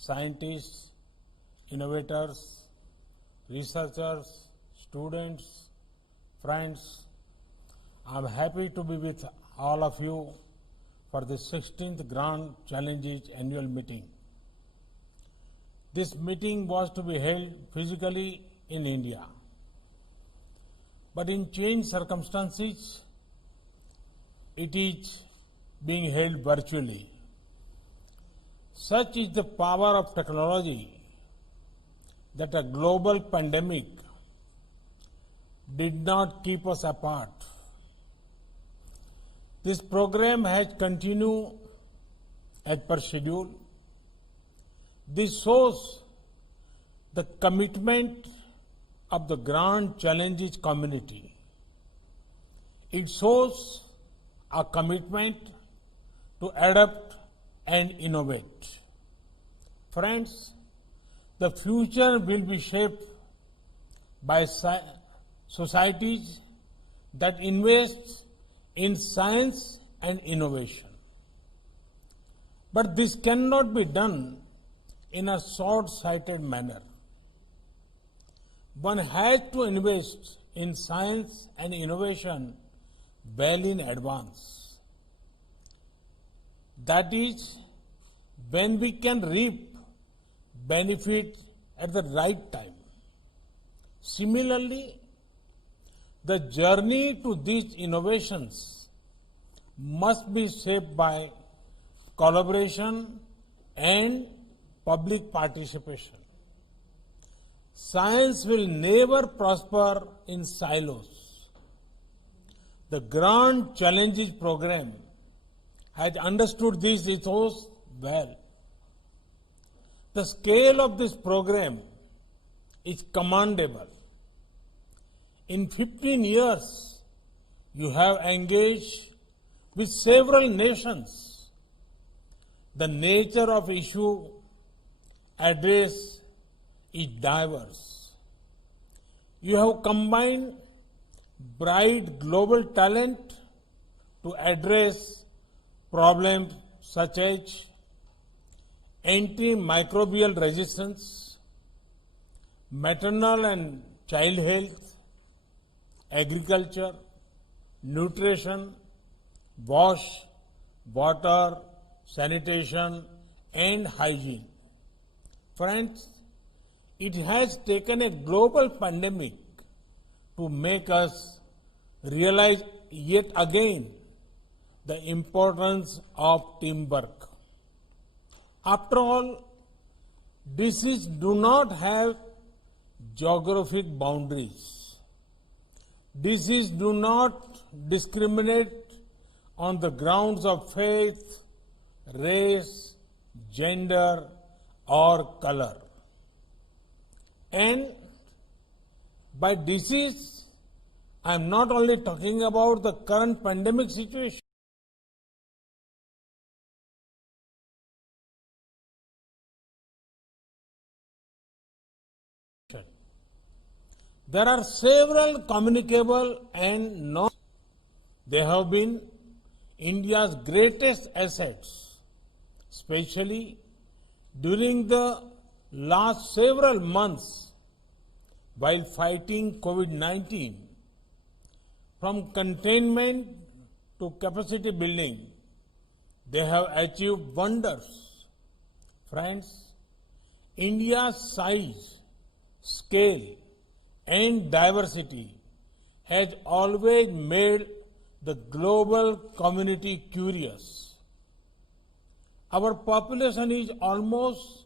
scientists, innovators, researchers, students, friends, I'm happy to be with all of you for the 16th Grand Challenges Annual Meeting. This meeting was to be held physically in India, but in changed circumstances, it is being held virtually. Such is the power of technology that a global pandemic did not keep us apart. This program has continued as per schedule. This shows the commitment of the Grand Challenges community. It shows a commitment to adapt and innovate. Friends, the future will be shaped by societies that invest in science and innovation. But this cannot be done in a short-sighted manner. One has to invest in science and innovation well in advance. That is when we can reap benefit at the right time. Similarly, the journey to these innovations must be shaped by collaboration and public participation. Science will never prosper in silos. The Grand Challenges program has understood this ethos well. The scale of this program is commendable. In 15 years, you have engaged with several nations. The nature of issue addressed is diverse. You have combined bright global talent to address problems such as antimicrobial resistance, maternal and child health, agriculture, nutrition, wash, water, sanitation, and hygiene. Friends, it has taken a global pandemic to make us realize yet again the importance of teamwork. After all, diseases do not have geographic boundaries. Diseases do not discriminate on the grounds of faith, race, gender, or color. And by disease, I am not only talking about the current pandemic situation. There are several communicable and non. They have been India's greatest assets, especially during the last several months while fighting COVID-19. From containment to capacity building, they have achieved wonders. Friends, India's size, scale, and diversity has always made the global community curious. Our population is almost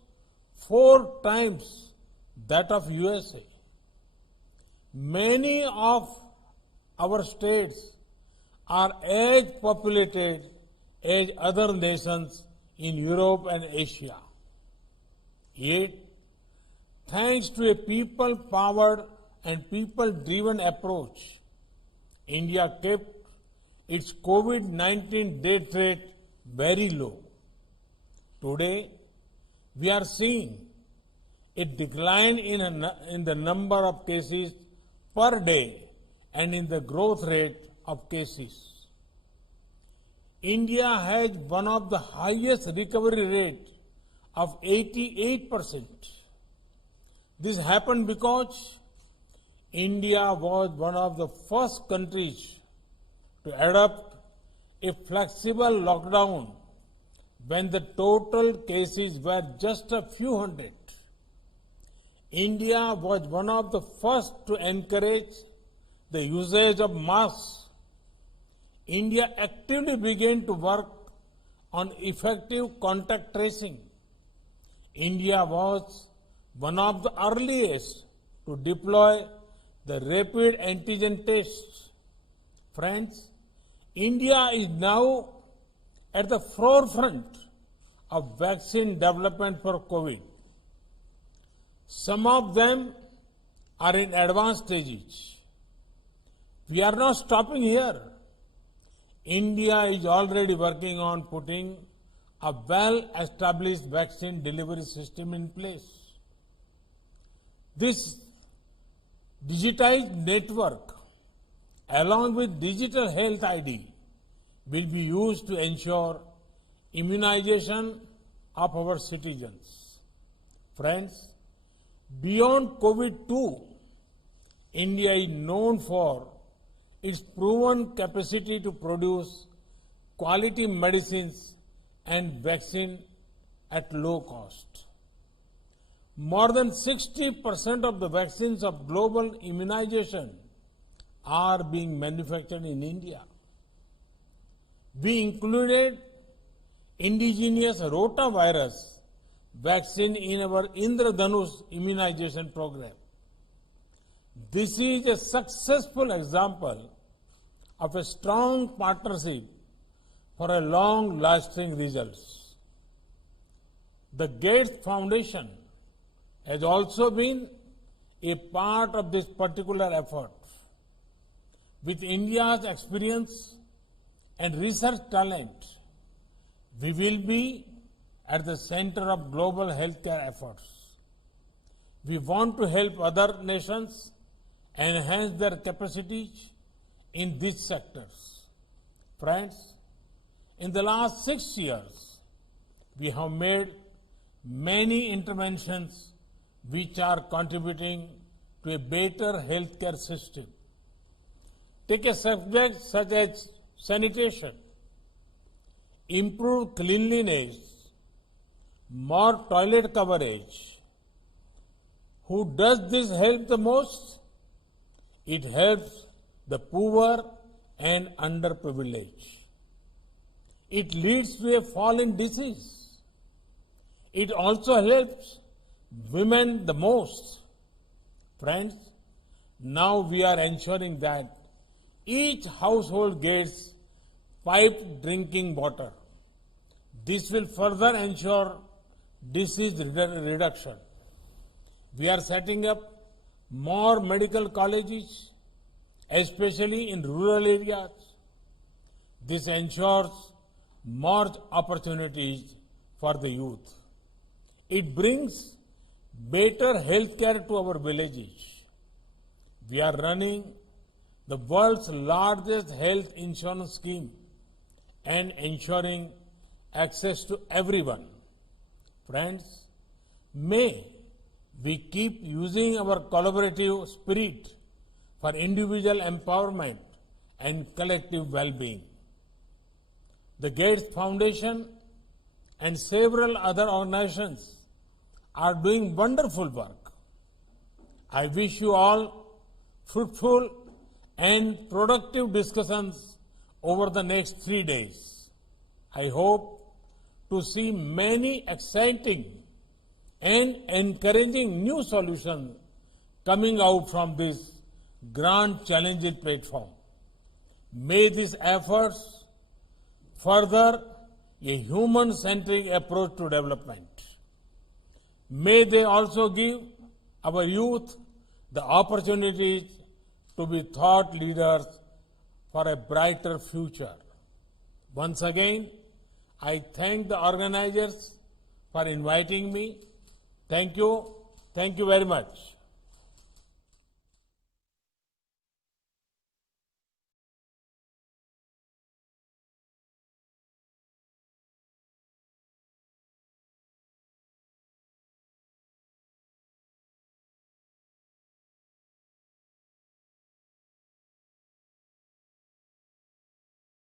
4 times that of USA. Many of our states are as populated as other nations in Europe and Asia. Yet, thanks to a people-powered and people-driven approach, India kept its COVID-19 death rate very low. Today, we are seeing a decline in the number of cases per day and in the growth rate of cases. India has one of the highest recovery rates of 88%. This happened because India was one of the first countries to adopt a flexible lockdown when the total cases were just a few hundred. India was one of the first to encourage the usage of masks. India actively began to work on effective contact tracing. India was one of the earliest to deploy the rapid antigen tests. Friends, India is now at the forefront of vaccine development for COVID. Some of them are in advanced stages. We are not stopping here. India is already working on putting a well-established vaccine delivery system in place. This digitized network, along with digital health ID, will be used to ensure immunization of our citizens. Friends, beyond COVID-2, India is known for its proven capacity to produce quality medicines and vaccine at low cost. More than 60% of the vaccines of global immunization are being manufactured in India. We included indigenous rotavirus vaccine in our Indradhanush immunization program. This is a successful example of a strong partnership for a long-lasting results. The Gates Foundation has also been a part of this particular effort. With India's experience and research talent, we will be at the center of global healthcare efforts. We want to help other nations enhance their capacities in these sectors. Friends, in the last 6 years, we have made many interventions which are contributing to a better healthcare system. Take a subject such as sanitation, improved cleanliness, more toilet coverage. Who does this help the most? It helps the poor and underprivileged. It leads to a fall in disease. It also helps women the most. Friends, now we are ensuring that each household gets piped drinking water. This will further ensure disease reduction. We are setting up more medical colleges, especially in rural areas. This ensures more opportunities for the youth. It brings better healthcare to our villages. We are running the world's largest health insurance scheme and ensuring access to everyone. Friends, may we keep using our collaborative spirit for individual empowerment and collective well-being. The Gates Foundation and several other organizations are doing wonderful work. I wish you all fruitful and productive discussions over the next 3 days. I hope to see many exciting and encouraging new solutions coming out from this grand challenging platform. May these efforts further a human-centric approach to development. May they also give our youth the opportunities to be thought leaders for a brighter future. Once again, I thank the organizers for inviting me. Thank you. Thank you very much.